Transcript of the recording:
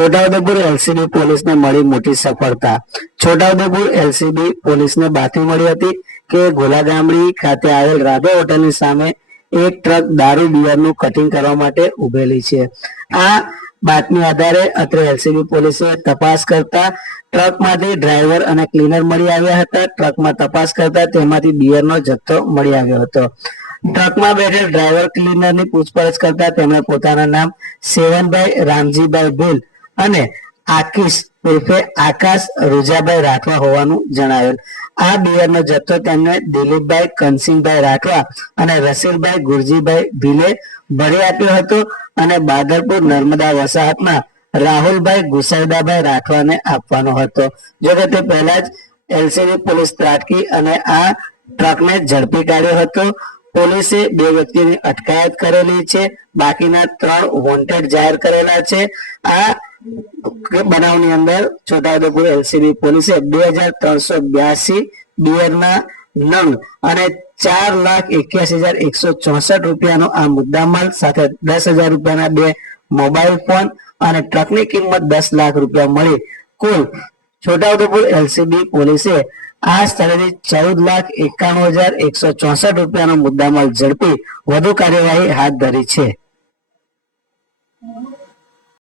Chhota Udepur LCB પોલીસને મળી મોટી સફળતા. છોટાઉદેપુર એલસીબી પોલીસને બાતમી મળી હતી કે ગોલાગામડી ખાતે આવેલ રાધા હોટલની સામે એક ટ્રક દારૂ બિયરનું કટિંગ કરવા માટે ઉભેલી છે. આ બાતમી આધારે અત્રે એલસીબી પોલીસે તપાસ કરતા ટ્રકમાંથી ડ્રાઈવર અને ક્લીનર મળી આવ્યા હતા. ટ્રકમાં તપાસ કરતા તેમાંથી બિયરનો જથ્થો મળી આવ્યો હતો. ટ્રકમાં બેઠેલ ડ્રાઈવર, ક્લીનરની પૂછપરછ કરતા તેમણે પોતાના નામ સેવનભાઈ રામજીભાઈ ભીલ અને આકીશ ઉર્ફે આકાશ રૂજાભાઈ રાઠવા હોવાનું જણાવેલ. આ બિયરનો જથ્થો તેમને દિલીપભાઈ કનસિંહભાઈ રાઠવા અને રસીલભાઈ ગુરજીભાઈ ભીલે ભરી આપ્યો હતો અને બાદરપુર નર્મદા વસાહતમાં રાહુલભાઈ ગુસાઈદાભાઈ રાઠવાને આપવાનો હતો. જોકે તે પહેલા જ એલસીબી પોલીસ ત્રાટકી અને આ ટ્રકને ઝડપી કાઢ્યો હતો. પોલીસે બે વ્યક્તિની અટકાયત કરેલી છે. બાકીના ત્રણ વોન્ટેડ જાહેર કરેલા છે. આ બનાવની અંદર છોટાઉદેપુર એલસીબી પોલીસે બે હજાર ત્રણસો બ્યાસી બિયરના નંગ અને ચાર લાખ એક્યાસી હજાર એકસો ચોસઠ રૂપિયાનો આ મુદ્દામાલ સાથે દસ હજાર રૂપિયાના બે મોબાઈલ ફોન અને ટ્રકની કિંમત દસ લાખ રૂપિયા મળી. કુલ છોટાઉદેપુર એલસીબી પોલીસે આ સ્થળેથી ચૌદ લાખ એકાણું હજાર એકસો ચોસઠ રૂપિયાનો મુદ્દામાલ ઝડપી વધુ કાર્યવાહી હાથ ધરી છે.